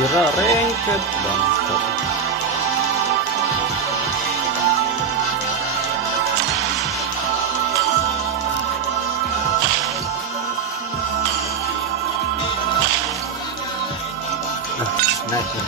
kira ranked bangsat. Nice.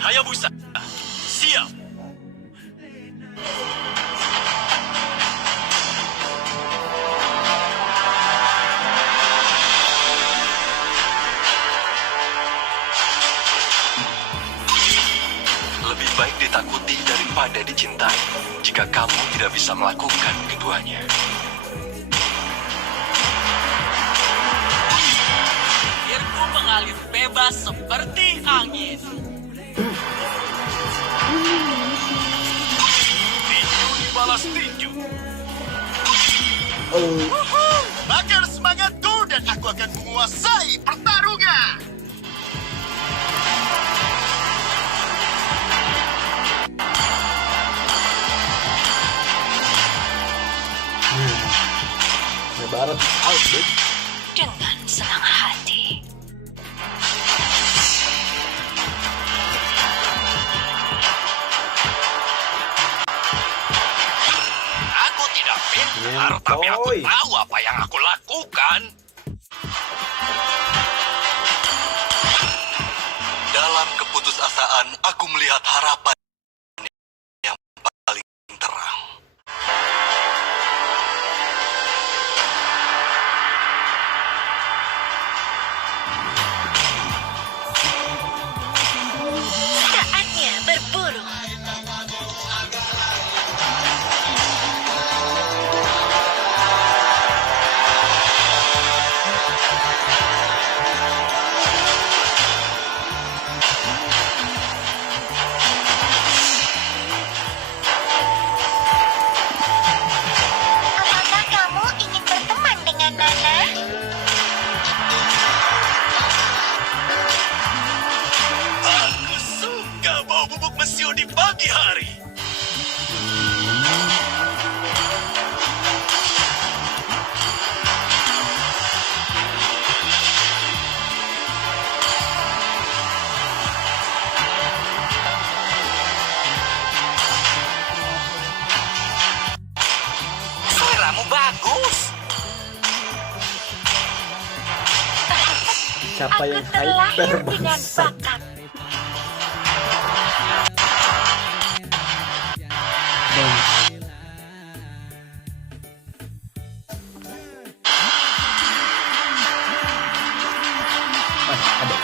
Hayabusa, siap. Lebih baik ditakuti daripada dicintai jika kamu tidak bisa melakukan keduanya. Biarku mengalir bebas seperti angin. Tinju dibalas tinju. Bakar semangatku dan aku akan menguasai pertarungan. Barat out, dude. Dengan senang hati. Aku tidak pintar, tapi aku tahu apa yang aku lakukan. Dalam keputusasaan, aku melihat harapan yang paling terang. Saatnya berburu. Apakah kamu ingin berteman dengan Nana? Aku suka bau bubuk mesiu di pagi hari. Seleramu bagus. Siapa Aku yang terlahir hyper dengan bangsat? bakat. Ada.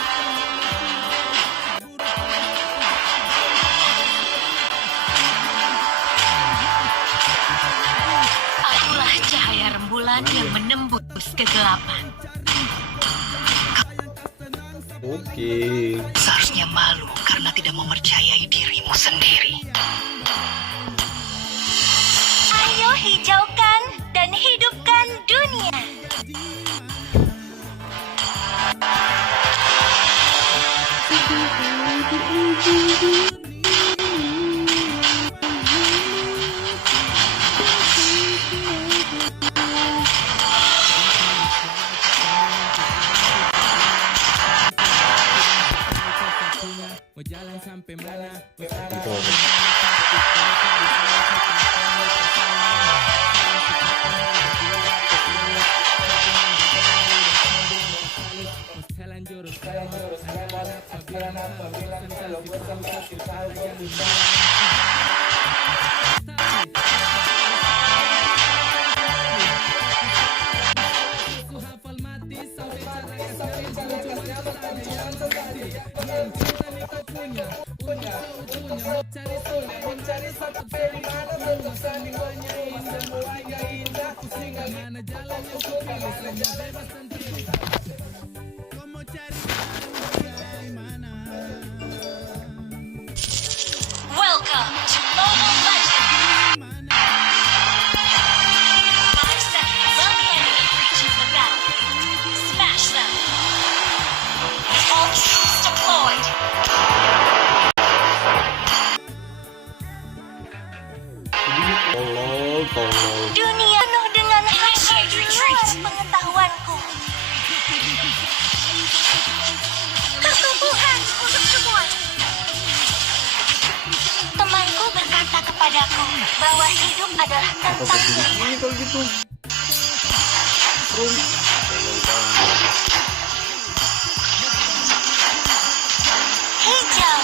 Akulah cahaya rembulan yang menembus kegelapan. Oke. Seharusnya malu karena tidak mempercayai dirimu sendiri. Ayo hijaukan dan hidupkan dunia. Gitu. Welcome to Mobile Legends! 5 seconds. Well, the enemy reaches the battlefield. Smash them! All troops deployed! Tolol. Dunia penuh dengan luar pengetahuanku. Pertumbuhan untuk semua. Temanku berkata kepadaku bahwa hidup adalah Apa tentang begini kalau gitu? Rum. hijau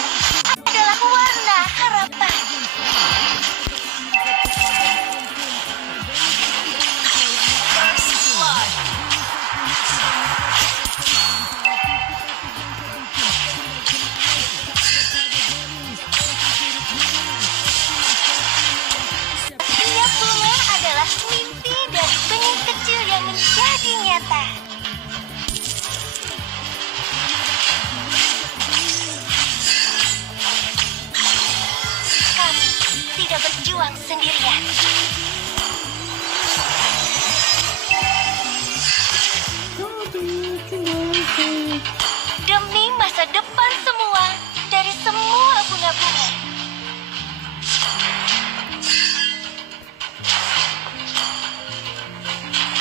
adalah warna harapan. First blood. Tiap bunga adalah mimpi dari benih kecil yang menjadi nyata. Kami tidak berjuang sendirian. Demi masa depan semua dari semua bunga-bunga.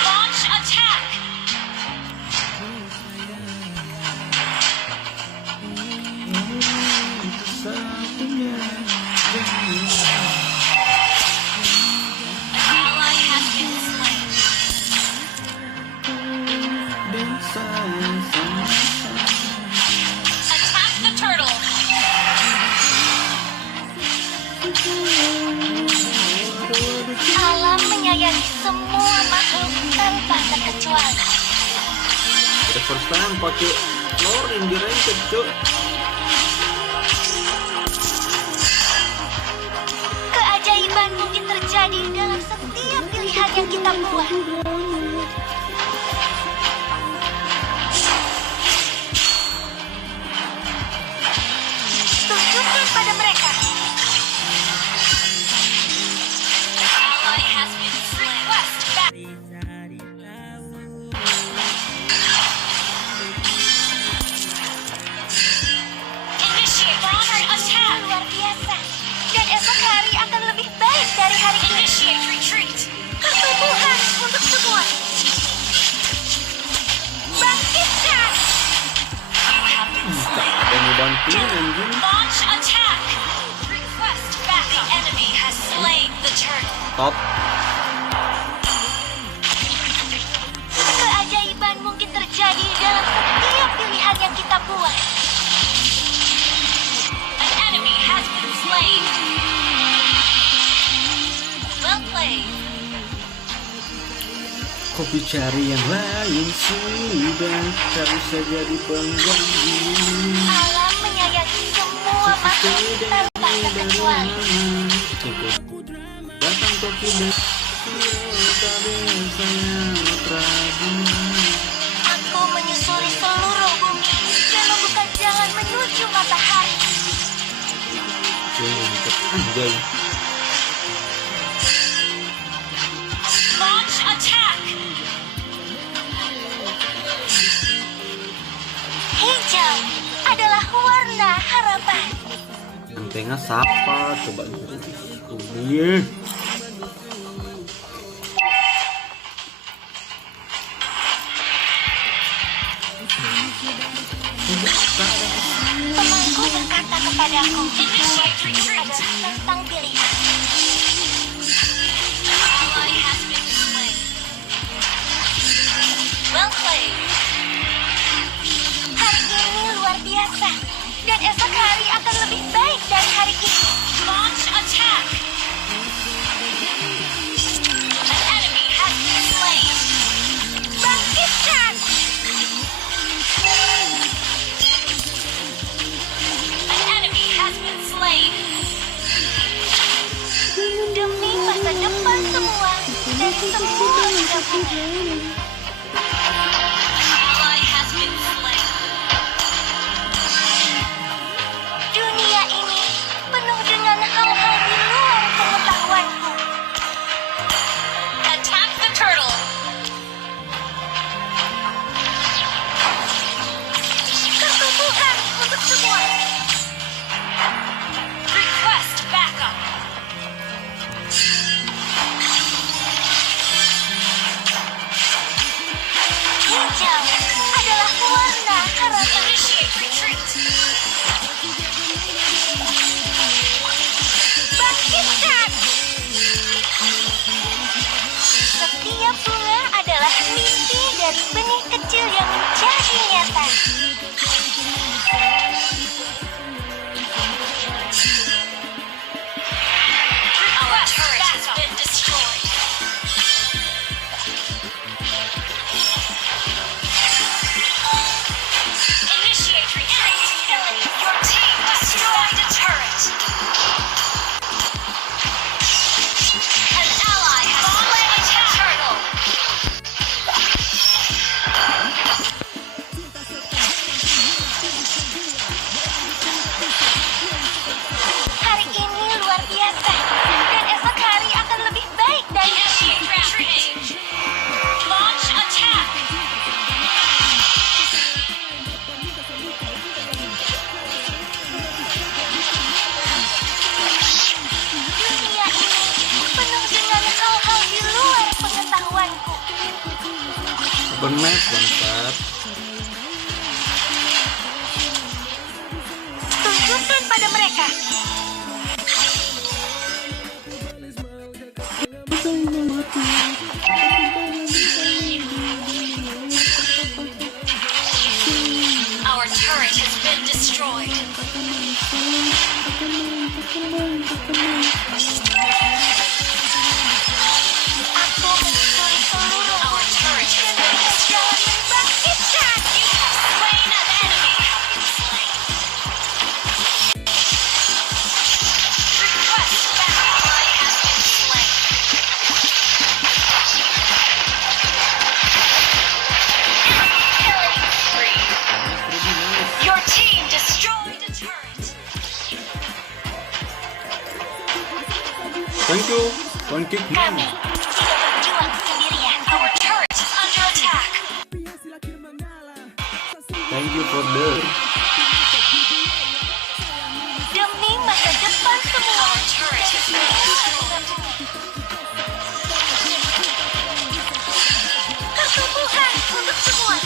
Launch attack. Ally has been slain. Attack the turtle. Alam menyayangi semua makhluk tanpa terkecuali. Ada first time pakai Lorin di ranked, cuk. Keajaiban mungkin terjadi dalam setiap pilihan yang kita buat. Tunjukkan pada mereka. Ally has been request back. Initiate counter attack. Luar biasa. Dan esok hari akan lebih baik dari hari ini. Initiate retreat. Pertumbuhan untuk semua. Bangkitkan. Tak ada yang bantuin anjing. Launch attack. Request back. The enemy has slain the turtle. Top. Keajaiban mungkin terjadi dalam setiap pilihan yang kita buat. An enemy has been slain. Well played. Kopi cari yang lain sudah, tak bisa jadi pengganggu. Alam menyayangi semua makhluk tanpa terkecuali. Cukup. Datang kopi dan Aku menyusuri seluruh bumi dan membuka jalan menuju matahari. Anjay. Launch attack. Hijau adalah warna harapan. Yang tengah siapa? Coba dulu. Iya. Temanku berkata kepadaku. Initiate retreat. Tentang pilihan. Ally has been slain. Well played. Hari ini luar biasa. Dan esok hari akan lebih baik dari hari ini. Launch attack. An enemy has been slain. Bangkitkan. An enemy has been slain. Demi masa depan semua dari semua gabungan. Ally has been slain. Dunia ini penuh dengan hal-hal di luar pengetahuanku. Attack the turtle. Kesembuhan untuk semua. Request backup. Hijau adalah warna harapan. Initiate retreat. Bangkitkan. Setiap bunga adalah mimpi dari benih kecil yang menjadi nyata. Our turret has been destroyed. Initiate retreat. Your team destroyed a turret. An ally has slain a turtle. Hari ini luar biasa. Dan esok hari akan lebih baik dari hari ini. Launch attack. Dunia ini penuh dengan hal-hal di luar pengetahuanku. Open map bangsat. Tunjukkan pada mereka. Our turret has been destroyed. Aku menyusul seluruh. Our turret has been destroyed. Bangkitkan. You have slain an enemy. Request backup. Ally has been slain. Killing spree. Your team destroyed a turret. Thank you. One kick man. Kami tidak berjuang sendirian. Our turret is under attack. Thank you for the. Demi masa depan semua. Our turret has been destroyed. Kesembuhan untuk semua.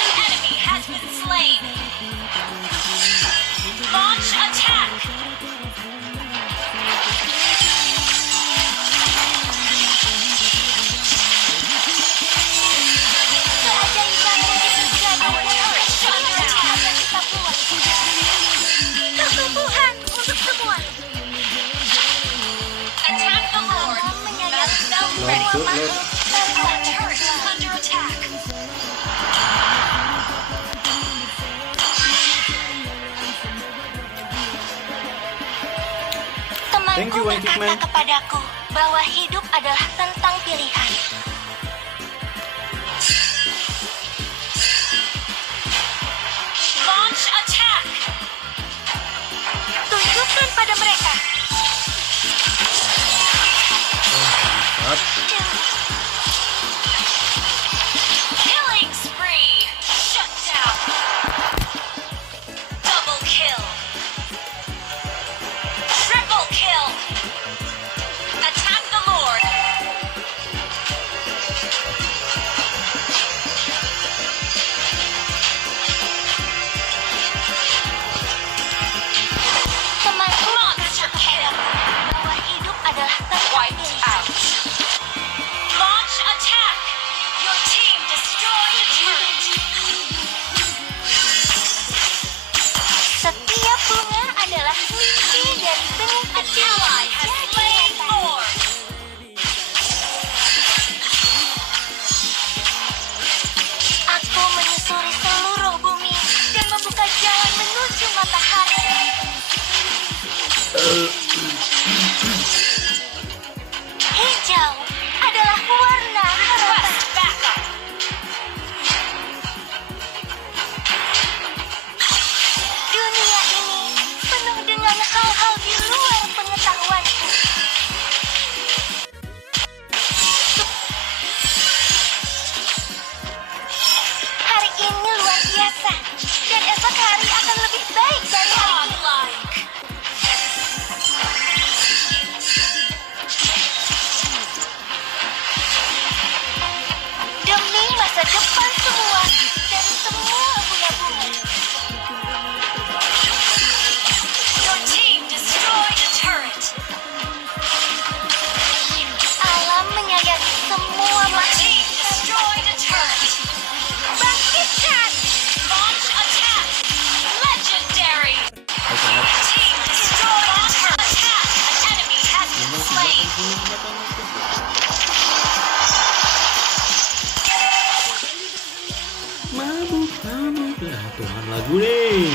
An enemy has been slain. Launch attack. Keajaiban mungkin terjadi dari rencana yang kita buat. Kesembuhan untuk semua. Attack the Lord. Meltdown ready. Lord, Lord. Our turret is under attack. Thank Temanku you, One Kick berkata Man. kepadaku bahwa hidup adalah tentang pilihan. Launch attack. Tunjukkan pada mereka. Up. Killing spree. Shut down. Double kill. Triple kill. Attack the Lord. Tuhan lagu nih.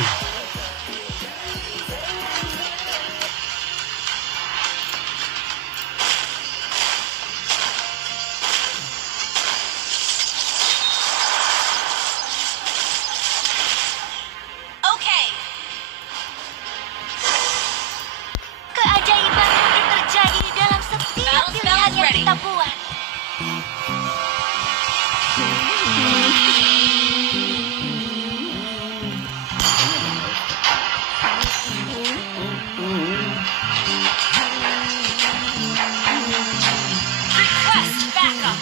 Okay. Keajaiban mungkin terjadi dalam setiap pilihan yang kita buat. Request backup.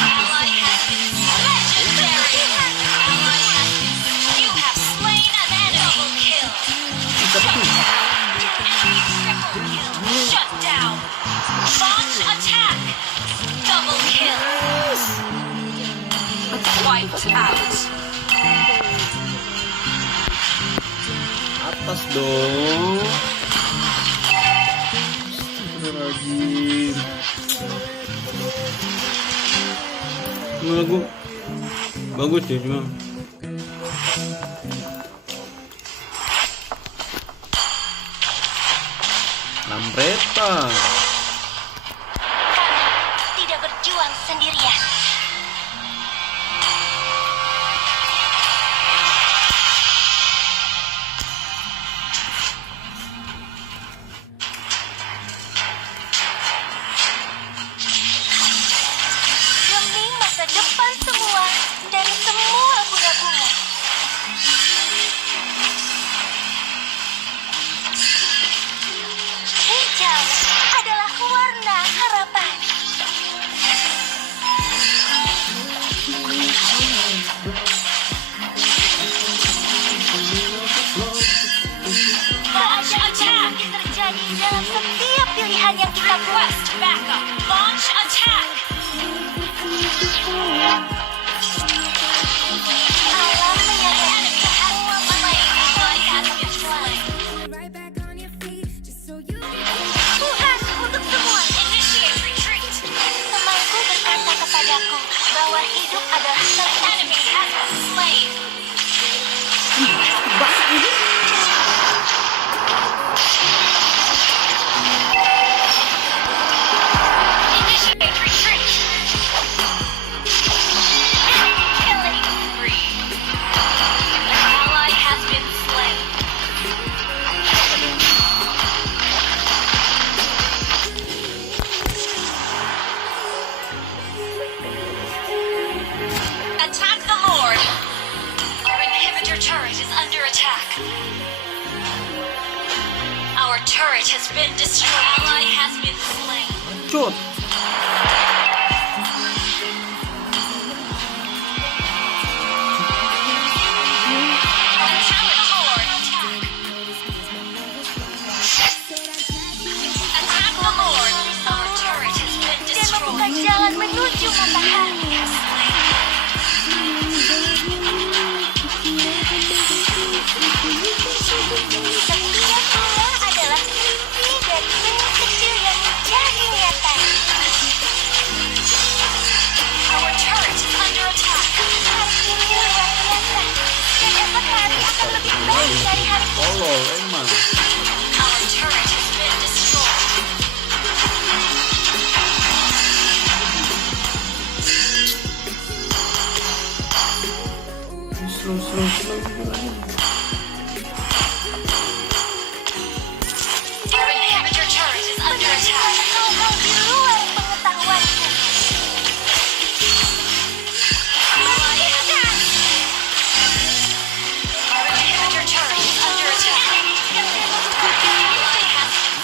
Ally has been legendary. You have slain an enemy. Double kill. Enemy triple kill. Shut down. Launch attack. Double kill. Wiped out. Atas dong. Astagfirullahaladzim. Ini lagu bagus ya cuma. Lampreta. Kami tidak berjuang sendirian. Demi masa depan semua dari semua bunga-bunga. Hijau adalah warna harapan. Keajaiban terjadi dalam setiap pilihan yang kita buat. Backup. Launch attack. Alam menyayangi semua malaikat yang slain. Tuhan untuk semua. Initiate retreat. Temanku berkata kepadaku bahwa hidup adalah enemy has been slain. Initiate retreat. Enemy killing spree. Ally has been slain. Attack the Lord. Our inhibitor turret is under attack. Our turret has been destroyed. Ally has been slain. Cut. Attack the Lord. Attack the Lord. Our turret has been destroyed. Dan membuka jalan menuju matahari. Setiap bunga adalah mimpi dari benih kecil yang menjadi nyata. Our turret is under attack. Hari ini luar biasa. Dan esok hari akan lebih baik dari hari ini. Tolol emang. Our turret has been destroyed. Slow. Our inhibitor turret is under attack. Hal-hal di luar pengetahuanku. Our inhibitor turret is under attack.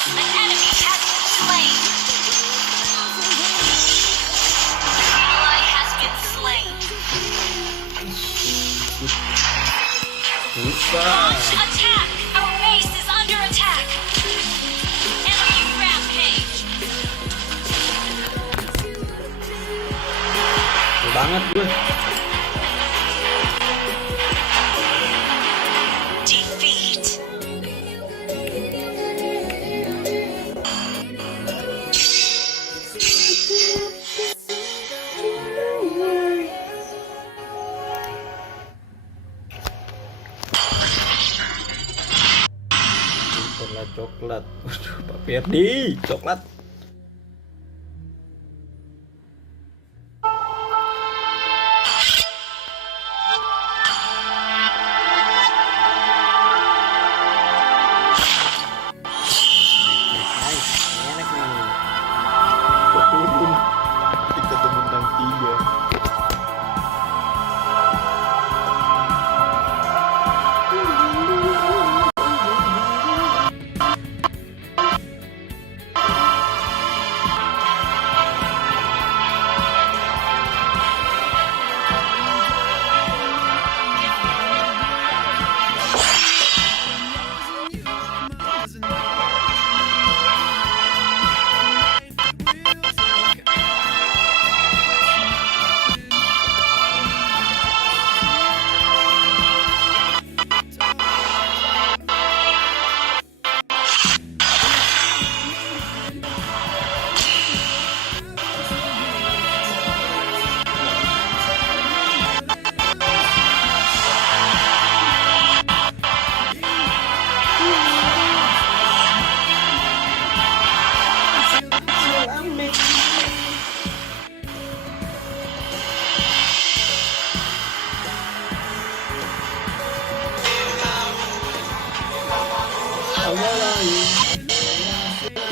An enemy has been slain. Ally has been slain. Susah. Launch attack! Our base is under attack. Enemy rampage. Banget gue. Defeat. coklat. Waduh, Pak Ferdi, coklat. Enak nih. Turun. Kita bintang 3.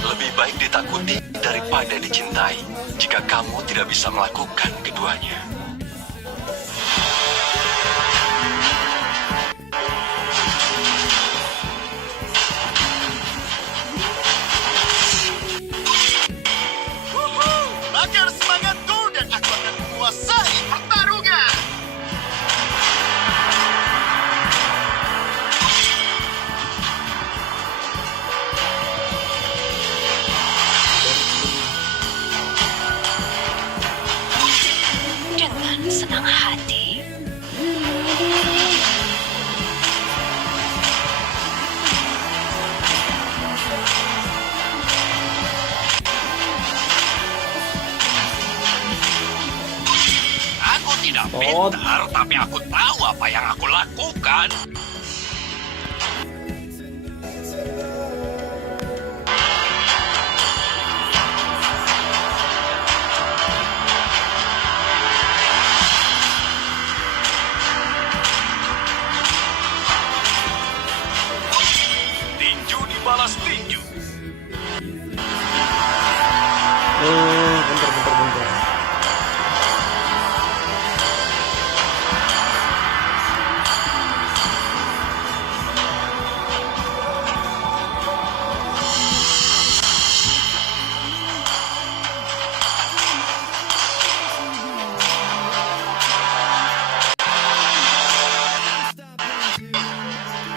Lebih baik ditakuti daripada dicintai jika kamu tidak bisa melakukan keduanya. Bakar semangatku dan aku akan menguasai pertarungan. Dengan senang hati. Aku tidak pintar, tapi aku tahu apa yang aku lakukan. Tinju dibalas tinju. Oh, bentar.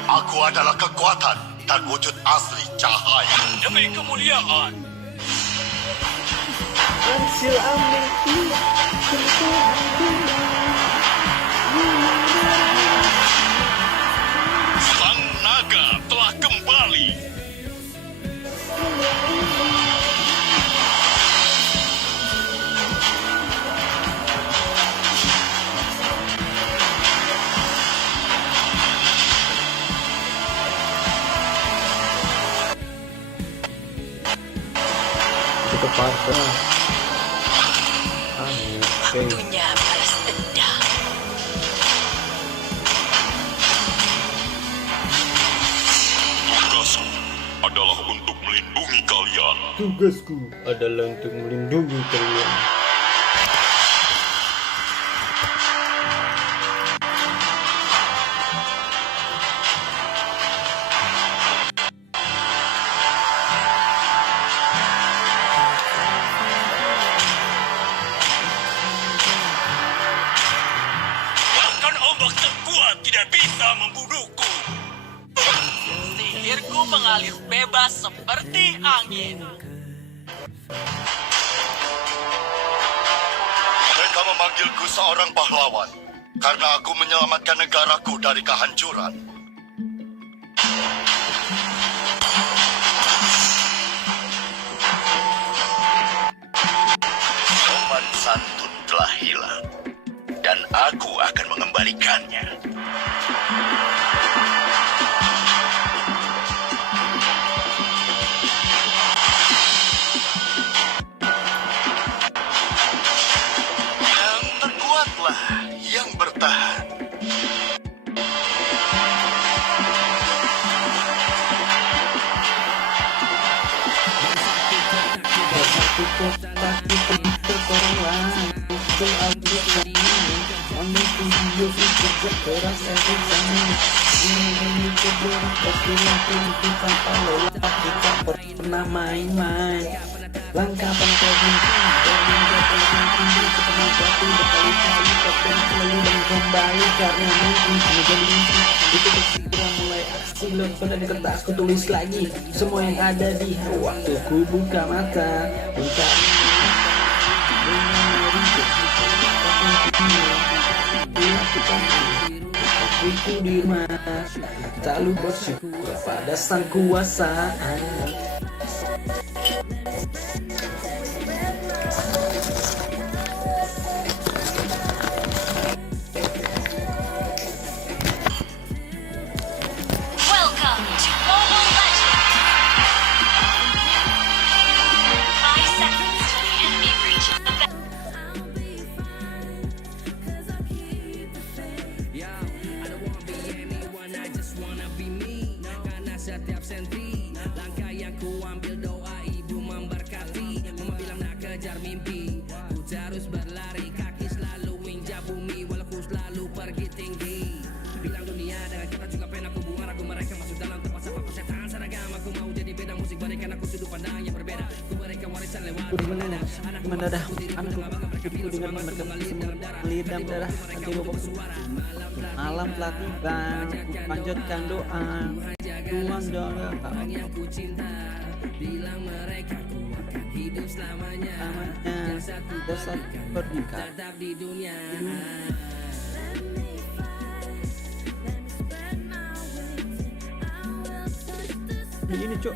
Aku adalah kekuatan dan wujud asli cahaya. Demi kemuliaan. Sang naga telah kembali. Itu parah. Oke. Waktunya balas dendam. Tugasku adalah untuk melindungi kalian. Tugasku adalah untuk melindungi kalian. Bahkan ombak terkuat tidak bisa membunuhku. Sihirku mengalir bebas seperti angin. Mereka memanggilku seorang pahlawan karena aku menyelamatkan negaraku dari kehancuran. Sopan santun telah hilang dan aku akan mengembalikannya. Itu aku sayang kamu video kerja keras every time. Ini bergerak pasti langsung kita kalau aku tak pernah main-main. Langkah pantai gunting dan jatuh tinggi ke tengah batu berkali-kali tapi selalu dan kembali karena mungkin menjadi mimpi itu segera mulai aksi lembar dan kertas ku tulis lagi semua yang ada di waktu ku buka mata buka aku di rumah selalu bersyukur pada sang kuasa. Welcome to Mobile Legends! 5 seconds till the enemy reaches the back. Karena setiap senti langkah yang ku ambil doa ibu memberkati. Mama bilang nak kejar mimpi, ku terus berlari kaki selalu injak bumi walau ku selalu pergi tinggi. Bilang dunia dengan kita juga pengen aku buang ragu mereka masuk dalam tempat sampah persetan seragam. Aku mau jadi beda musik berikan aku sudut pandang yang berbeda. Ku berikan warisan lewat Gimana dah anakku hidupku dengan mereka melidam darah anti bobok malam telah tiba ku panjatkan doa tuang doa yang ku cinta. Bilang mereka ku akan hidup selamanya namanya dasar berdikah tetap di dunia. ini cok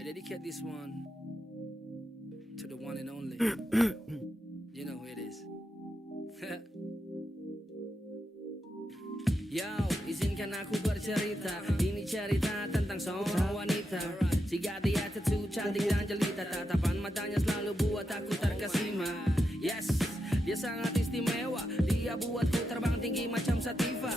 I dedicate this one to the one and only. You know who it is. Yo, izinkan aku bercerita. Ini cerita tentang seorang wanita. Si gadis attitude cantik dan jelita. Tatapan matanya selalu buat aku terkesima. Yes, dia sangat istimewa. Dia buatku terbang tinggi macam sativa.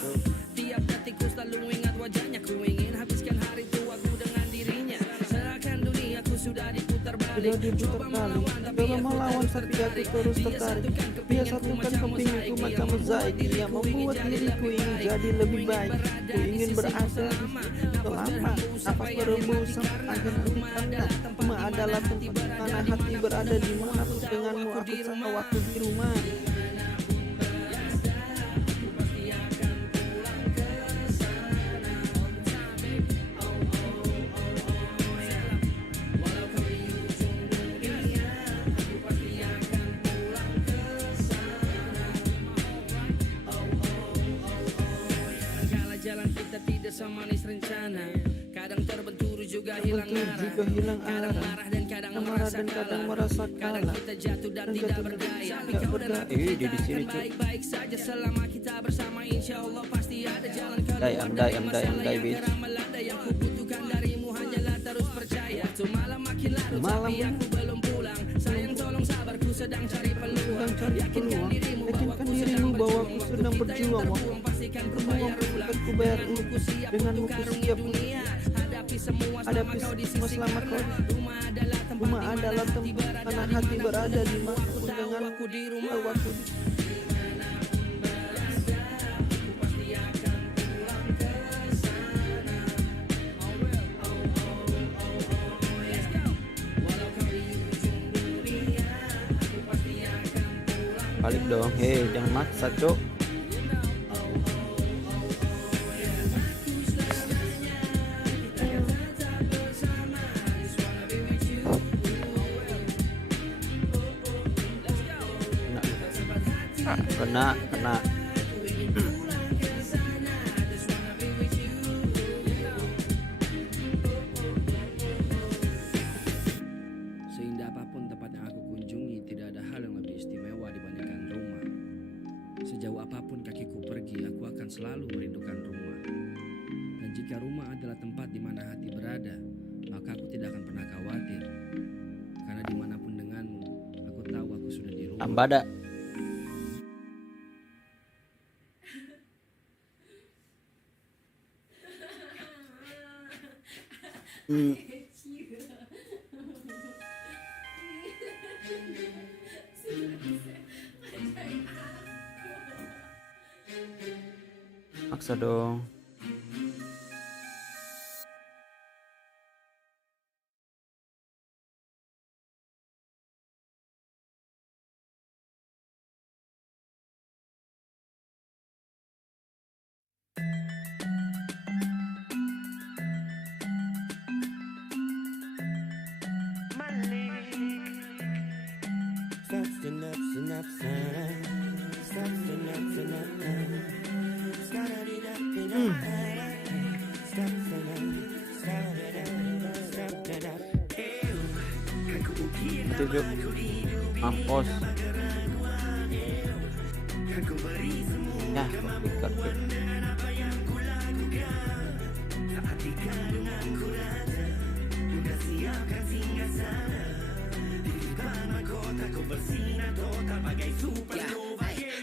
Tiap detik ku selalu ingat wajahnya. Ku ingin habiskan hari tuaku dengan dirinya. Seakan duniaku sudah diputar balik. Coba melawan tapi aku terus tertarik. Dia satukan kepinginku macam mozaik. Dia membuat diriku ingin jadi lebih baik. Ku ingin berada selama nafas berembus sampai akhir tanda. Rumah adalah tempat mana hati berada di mana denganmu aku sama waktu di rumah. Jalan kita tidak semanis rencana. Kadang terbentur juga hilang arah. Kadang marah dan kadang merasa kalah. Kadang kita jatuh dan tidak berdaya. Tapi kau dan aku kita akan baik-baik saja selama kita bersama. Insya Allah pasti ada jalan keluar. Dari masalah yang kerap melanda. Yang ku butuhkan darimu hanyalah terus percaya. Waktu malam makin larut tapi aku belum pulang. Sayang tolong sabar, ku sedang cari peluang. Yakinkan dirimu bahwa aku sedang berjuang. Pastikan ku bayar ulang. Ku bayar Ku siap untuk karungi dunia. Hadapi semua selama kau di sisi karena rumah adalah tempat mana hati berada. Di mana aku tahu aku di rumah. Pasti akan pulang ke sana. Let's go. Walau kau di ujung dunia, aku pasti akan pulang. Balik dong, hei jangan maksa cok. Kena Seindah apapun tempat yang aku kunjungi, tidak ada hal yang lebih istimewa dibandingkan rumah. Sejauh apapun kakiku pergi, aku akan selalu merindukan rumah. Dan jika rumah adalah tempat di mana hati berada, maka aku tidak akan pernah khawatir. Karena dimanapun denganmu, aku tahu aku sudah di rumah. Ambada. Maksa dong. Itu mampus. Ya, record.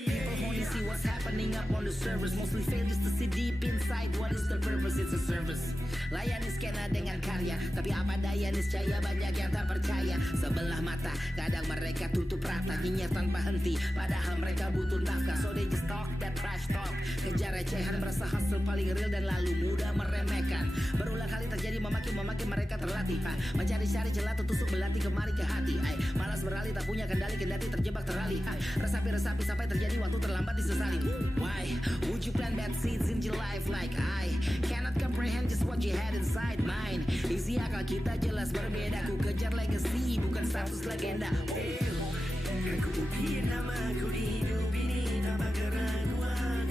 People only see what's happening up on the surface. Mostly fail just to see deep inside. What is the purpose? It's a service. Layani skena dengan karya, tapi apa daya niscaya banyak yang tak percaya. Sebelah mata, kadang mereka tutup rata, nyinyir tanpa henti, padahal mereka butuh nafkah. So they just talk that trash talk, kejar recehan, merasa hasil paling real dan lalu mudah meremehkan. Berulang kali terjadi memaki mereka terlatih, mencari-cari celah tertusuk belati kemari ke hati. Malas beralih tak punya kendali, kendati terjebak teralih. Resapi sampai terjadi waktu terlambat disesali. Why would you plant bad seeds in your life like I cannot comprehend just what you had inside mine. Isi akal kita jelas berbeda. Ku kejar legacy bukan status legenda. Aku ukir namaku di hidup ini tanpa keraguan.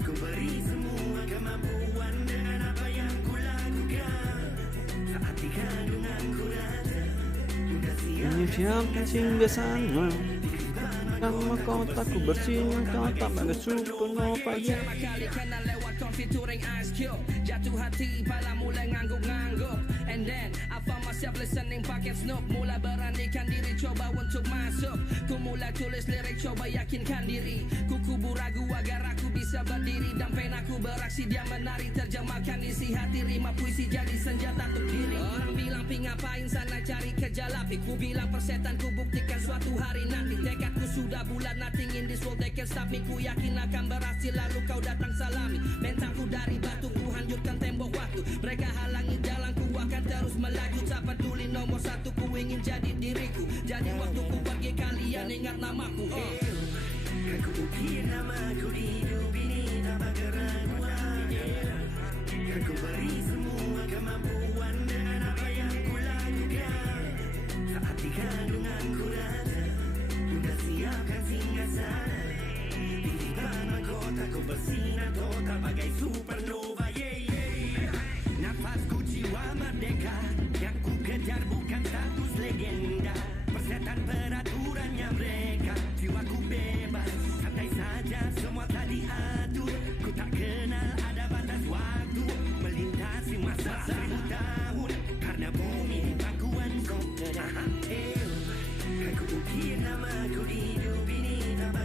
Aku beri semua kemampuan dengan apa yang ku lakukan. Saat di kandunganku rata, udah siap. Ini siapa sih biasanya? Nama kotaku bersinar kau tak pada supernova ya. Pertama kali kenal lewat coffee touring Ice Cube. Jatuh hati pala mulai ngangguk-ngangguk. And then I found myself listening pakai Snoop. Mulai beranikan diri coba untuk masuk. Ku mulai tulis lirik coba yakinkan diri. Ku kubur ragu agar aku bisa berdiri. Dan penaku beraksi dia menari. Terjemahkan isi hati rima puisi jadi senjata untuk diri. Orang bilang pi ngapain sana cari kejalapi. Ku bilang persetan ku buktikan suatu hari nanti. Tekadku sudah bulat, nothing in this world they can stop me. Ku yakin akan berhasil lalu kau datang salami. Mentalku dari batu ku hancurkan tembok waktu. Mereka halangi jalanku akan terus melaju. Tak peduli nomor satu ku ingin jadi diriku. Jadi waktu ku pergi kalian ingat namaku. Aku ukir namaku di hidup ini tanpa keraguan. Aku beri semua kemampuan dengan apa yang ku lakukan. Saat di kandunganku rata, udah siapkan singgah sana. Di depan kotaku bersinar total bagai supernova. Nafasku jiwa merdeka, yang ku kejar bukan status legenda. Persetan peraturannya mereka, jiwaku bebas, santai saja semua telah diatur. Ku tak kenal ada batas waktu, melintasi masa 1000 tahun. Karena bumi pangkuan kau. Aku ukir namaku di hidup ini tanpa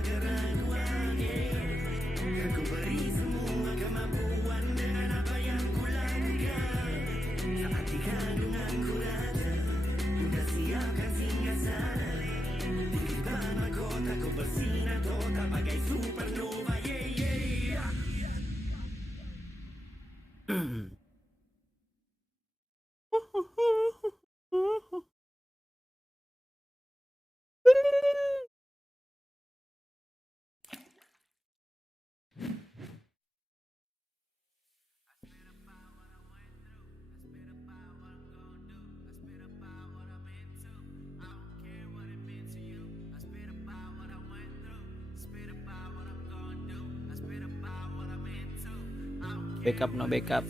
backup no backup.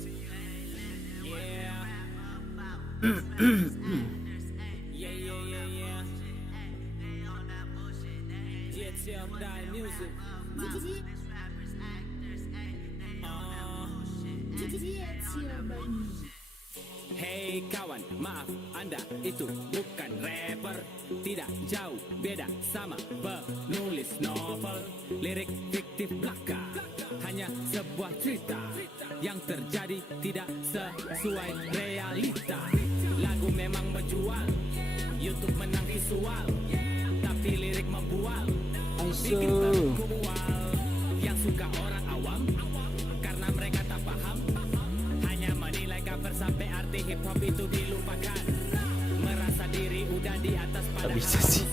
Hey kawan, maaf, Anda itu bukan rapper. Tidak jauh beda sama penulis novel. Lirik fiktif belaka, hanya sebuah cerita yang terjadi tidak sesuai realita. Lagu memang menjual, YouTube menang visual, tapi lirik membual, bikin terkual. Yang suka orang awam, karena mereka tak paham, hanya menilai cover sampai arti hip hop itu dilupakan. Merasa diri udah di atas pada bisa sih,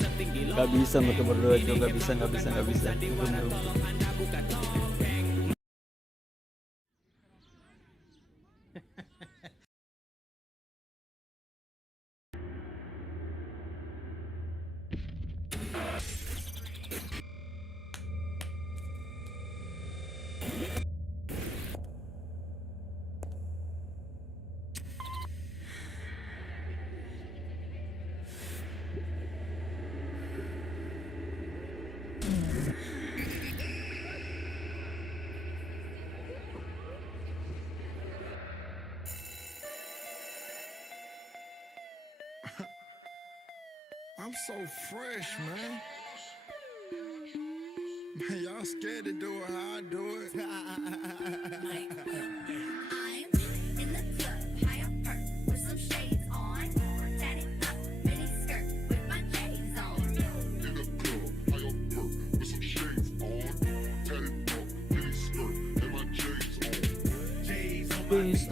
gak bisa mereka berdua itu, gak bisa. Bener. tolong Anda buka topeng. I'm so fresh, man. Man, y'all scared to do it how I do it. I'm in the club, high up perk, with some shades on. Tatted up, mini skirt, with my J's on. In the club, high up perk, with some shades on. Tatted up, mini skirt, and my J's on. Please,